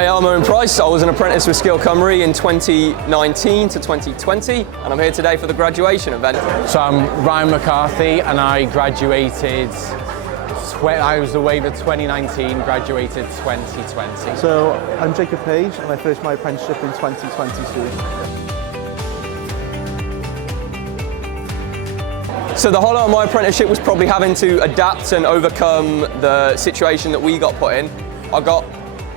Hi, I'm Owen Price. I was an apprentice with Sgil Cymru in 2019 to 2020, and I'm here today for the graduation event. So I'm Ryan McCarthy, and I graduated, I was the wave of 2019, graduated 2020. So I'm Jacob Page, and I finished my apprenticeship in 2022. So the highlight of my apprenticeship was probably having to adapt and overcome the situation that we got put in. I got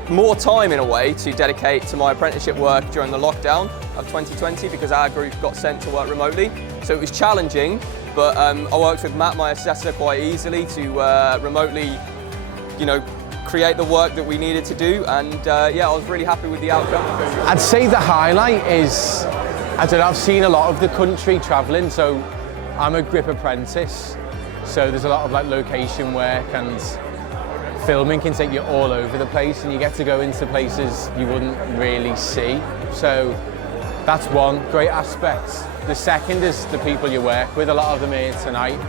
more time in a way to dedicate to my apprenticeship work during the lockdown of 2020 because our group got sent to work remotely. So it was challenging, but I worked with Matt, my assessor, quite easily to remotely, create the work that we needed to do. And yeah, I was really happy with the outcome. I'd say the highlight is, I've seen a lot of the country travelling, so I'm a grip apprentice. So there's a lot of location work, and filming can take you all over the place, and you get to go into places you wouldn't really see. So that's one great aspect. The second is the people you work with. A lot of them here tonight.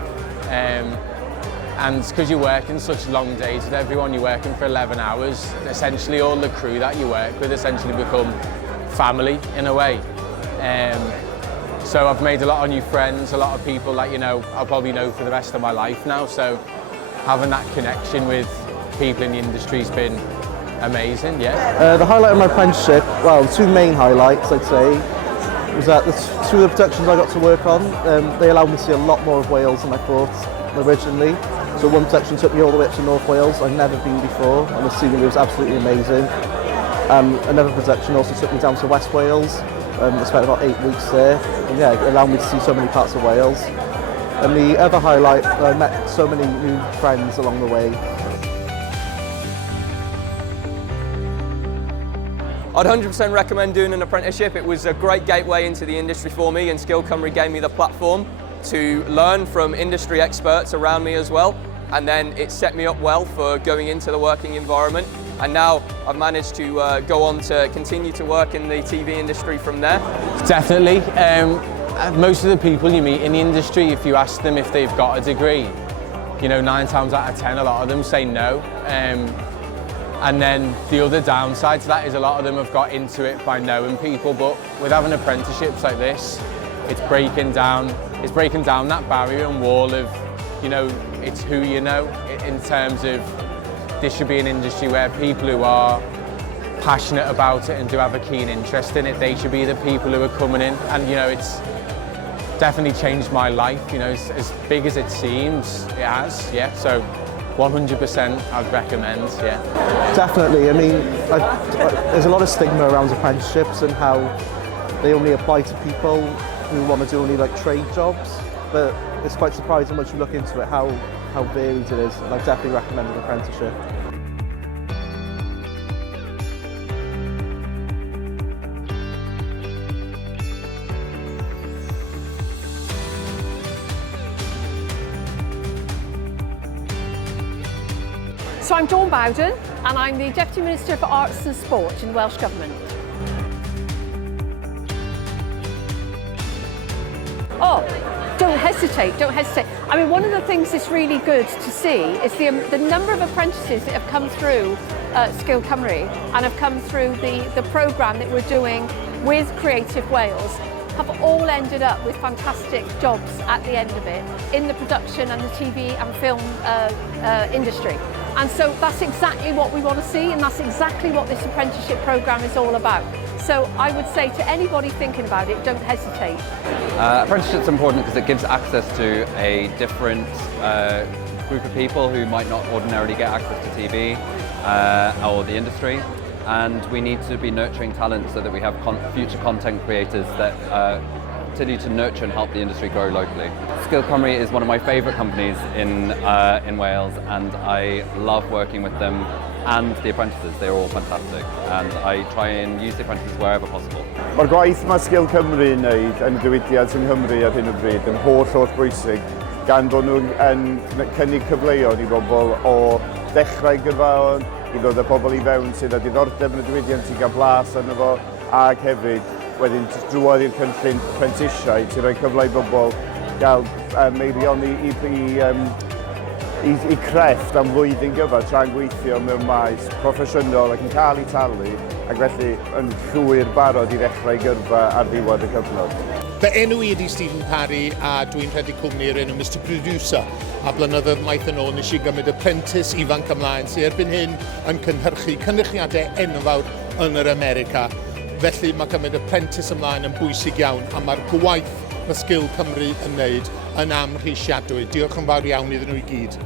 And because you're working such long days with everyone, you're working for 11 hours, essentially all the crew that you work with essentially become family in a way. So I've made a lot of new friends, a lot of people that I'll probably know for the rest of my life now. So having that connection with people in the industry has been amazing, yeah. The highlight of my apprenticeship, well, two main highlights I'd say, was that the two of the productions I got to work on, they allowed me to see a lot more of Wales than I thought originally. So one production took me all the way up to North Wales. I'd never been before, and the scenery was absolutely amazing. Another production also took me down to West Wales. I spent about 8 weeks there, and yeah, it allowed me to see so many parts of Wales. And the other highlight, I met so many new friends along the way. I'd 100% recommend doing an apprenticeship. It was a great gateway into the industry for me, and Sgil Cymru gave me the platform to learn from industry experts around me as well. And then it set me up well for going into the working environment. And now I've managed to go on to continue to work in the TV industry from there. Definitely. Most of the people you meet in the industry, if you ask them if they've got a degree, 9 times out of 10, a lot of them say no. And then the other downside to that is a lot of them have got into it by knowing people, but with having apprenticeships like this, it's breaking down that barrier and wall of, it's who you know, in terms of this should be an industry where people who are passionate about it and do have a keen interest in it, they should be the people who are coming in. And it's definitely changed my life, as big as it seems, it has, yeah. So 100% I'd recommend, yeah. Definitely. I mean, there's a lot of stigma around apprenticeships and how they only apply to people who want to do only trade jobs, but it's quite surprising once you look into it how varied it is, and I definitely recommend an apprenticeship. So I'm Dawn Bowden, and I'm the Deputy Minister for Arts and Sport in the Welsh Government. Oh, don't hesitate, don't hesitate. I mean, one of the things that's really good to see is the number of apprentices that have come through Sgil Cymru and have come through the programme that we're doing with Creative Wales have all ended up with fantastic jobs at the end of it in the production and the TV and film industry. And so that's exactly what we want to see, and that's exactly what this apprenticeship programme is all about. So I would say to anybody thinking about it, don't hesitate. Apprenticeship's important because it gives access to a different group of people who might not ordinarily get access to TV or the industry. And we need to be nurturing talent so that we have future content creators that continue to nurture and help the industry grow locally. Sgil Cymru is one of my favourite companies in Wales, and I love working with them and the apprentices. They're all fantastic, and I try and use the apprentices wherever possible. Mae'r gwaith mae Sgil Cymru yn wneud yn diwydiad yng Nghymru ar hyn o bryd yn holl bwysig, gan bod nhw'n cynnig cyfleoedd I bobl o ddechrau gyflawr, I ddod y pobl I fewn sydd â diddordeb yn y diwydiant I gael blas arno fo, ag hefyd wedyn drwodd i'r cynllun prentisiaid sy'n rhoi cyfle I bobl gael meirioni I i crefft am flwyddyn gyfa tra'n gweithio mewn maes proffesiynol ac yn cael ei talu ac felly yn llwyr barod i ddechrau gyrfa ar ddiwedd y cyfnod. Fy enw i ydi Stephen Parry a dwi'n rhedeg cwmni'r enw Mr Producer a blynyddoedd maith yn ôl nes i gymryd apprentice ifanc ymlaen sy'n erbyn hyn yn cynhyrchu cynrychiadau enfawr yn yr America. Felly mae cymryd apprentice ymlaen yn bwysig iawn a mae'r gwaith mae Sgil Cymru yn wneud yn amhrisiadwy. Diolch yn fawr iawn iddyn nhw i gyd.